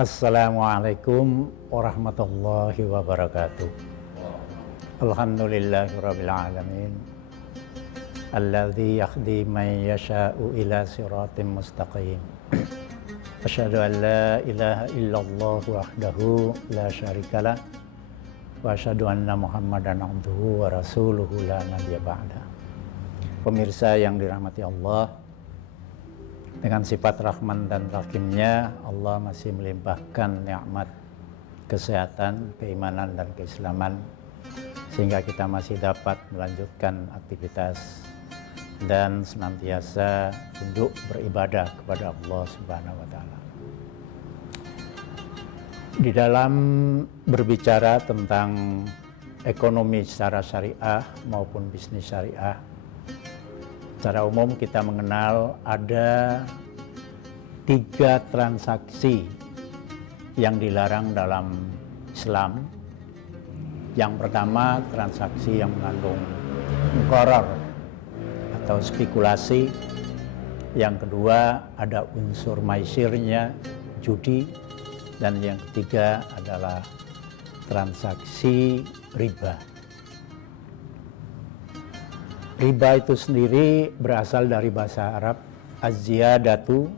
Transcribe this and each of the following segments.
Assalamualaikum warahmatullahi wabarakatuh. Alhamdulillahirabbil alamin. Alladzi yahdi man yasha'u ila siratim mustaqim. Asyhadu an la ilaha illallah wahdahu la syarikalah wa asyhadu anna Muhammadan abduhu wa rasuluhu la nabiyya ba'da. Pemirsa yang dirahmati Allah, dengan sifat Rahman dan Rahimnya, Allah masih melimpahkan nikmat kesehatan, keimanan, dan keislaman, sehingga kita masih dapat melanjutkan aktivitas dan senantiasa tunduk beribadah kepada Allah Subhanahu wa Ta'ala. Di dalam berbicara tentang ekonomi secara syariah maupun bisnis syariah, secara umum kita mengenal ada 3 transaksi yang dilarang dalam Islam. Yang pertama, transaksi yang mengandung gharar atau spekulasi. Yang kedua, ada unsur maisirnya, judi. Dan yang ketiga adalah transaksi riba. Riba itu sendiri berasal dari bahasa Arab az-ziyadatu,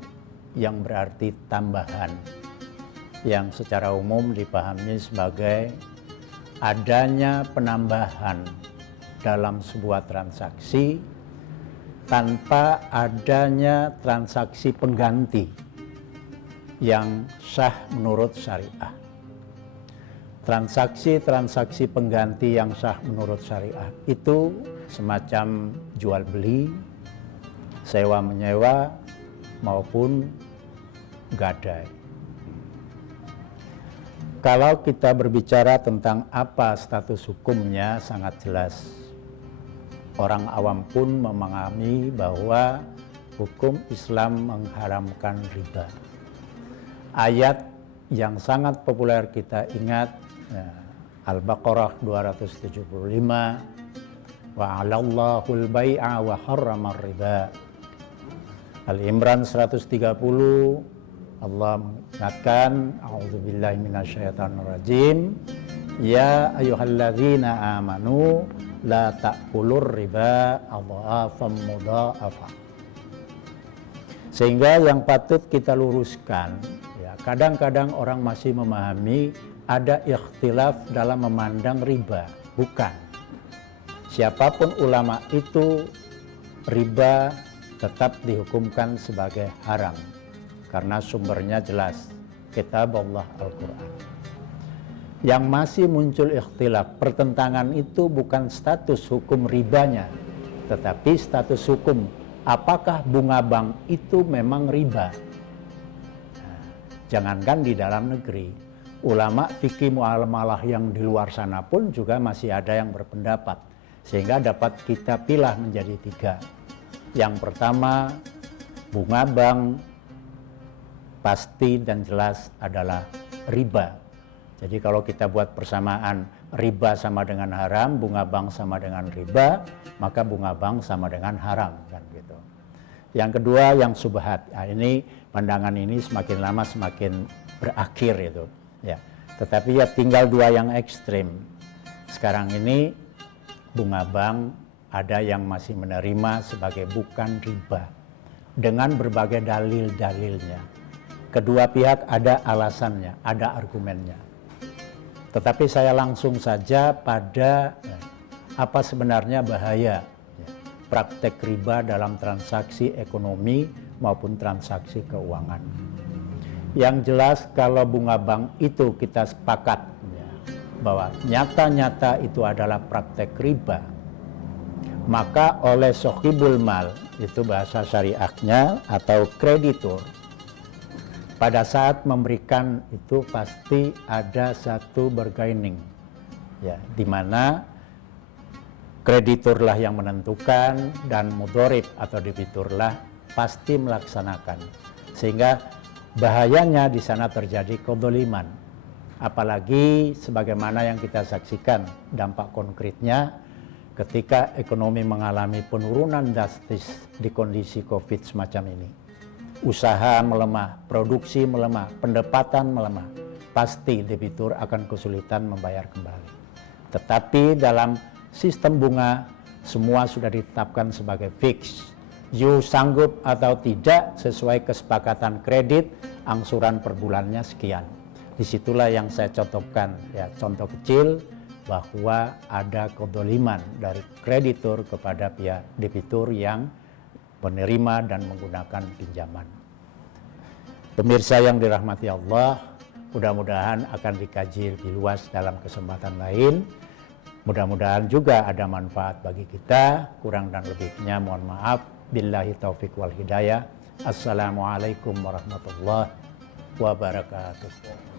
yang berarti tambahan, yang secara umum dipahami sebagai adanya penambahan dalam sebuah transaksi tanpa adanya transaksi pengganti yang sah menurut syariah. Transaksi-transaksi pengganti yang sah menurut syariah itu semacam jual beli, sewa menyewa, maupun gadai. Kalau kita berbicara tentang apa status hukumnya, sangat jelas. Orang awam pun memahami bahwa hukum Islam mengharamkan riba. Ayat yang sangat populer kita ingat, Al-Baqarah 275, wa 'alallahul bai'a wa harramar riba. Al-Imran 130, Allah mengingatkan, a'udzubillahi minasyaitonirrajim, ya ayyuhalladzina amanu la ta'kulur riba adhafan mudha'afa. Sehingga yang patut kita luruskan, ya, kadang-kadang orang masih memahami ada ikhtilaf dalam memandang riba. Bukan. Siapapun ulama itu, riba tetap dihukumkan sebagai haram karena sumbernya jelas, kitab Allah Al-Quran. Yang masih muncul ikhtilaf, pertentangan itu bukan status hukum ribanya, tetapi status hukum apakah bunga bank itu memang riba. Jangankan di dalam negeri, ulama fikih muamalah yang di luar sana pun juga masih ada yang berpendapat, sehingga dapat kita pilah menjadi 3. Yang pertama, bunga bank pasti dan jelas adalah riba. Jadi kalau kita buat persamaan riba sama dengan haram, bunga bank sama dengan riba, maka bunga bank sama dengan haram, kan gitu. Yang kedua, yang subhat. Nah, ini pandangan ini semakin lama semakin berakhir itu, ya. Tetapi ya tinggal 2 yang ekstrim. Sekarang ini bunga bank ada yang masih menerima sebagai bukan riba dengan berbagai dalil-dalilnya. Kedua pihak ada alasannya, ada argumennya. Tetapi saya langsung saja pada apa sebenarnya bahaya praktek riba dalam transaksi ekonomi maupun transaksi keuangan. Yang jelas kalau bunga bank itu kita sepakat bahwa nyata-nyata itu adalah praktek riba, maka oleh sohibul mal, itu bahasa syariahnya, atau kreditur, pada saat memberikan itu pasti ada satu bargaining, ya, di mana krediturlah yang menentukan dan mudorib atau debiturlah pasti melaksanakan. Sehingga bahayanya di sana terjadi kedoliman. Apalagi sebagaimana yang kita saksikan dampak konkretnya ketika ekonomi mengalami penurunan drastis di kondisi COVID semacam ini. usaha melemah, produksi melemah, pendapatan melemah, pasti debitur akan kesulitan membayar kembali. Tetapi dalam sistem bunga semua sudah ditetapkan sebagai fix. You sanggup atau tidak sesuai kesepakatan kredit, angsuran per bulannya sekian. Disitulah yang saya contohkan, ya, contoh kecil bahwa ada kedoliman dari kreditur kepada pihak debitur yang menerima dan menggunakan pinjaman. Pemirsa yang dirahmati Allah, mudah-mudahan akan dikaji lebih luas dalam kesempatan lain. Mudah-mudahan juga ada manfaat bagi kita. Kurang dan lebihnya mohon maaf. Billahi taufik wal hidayah. Assalamualaikum warahmatullahi wabarakatuh.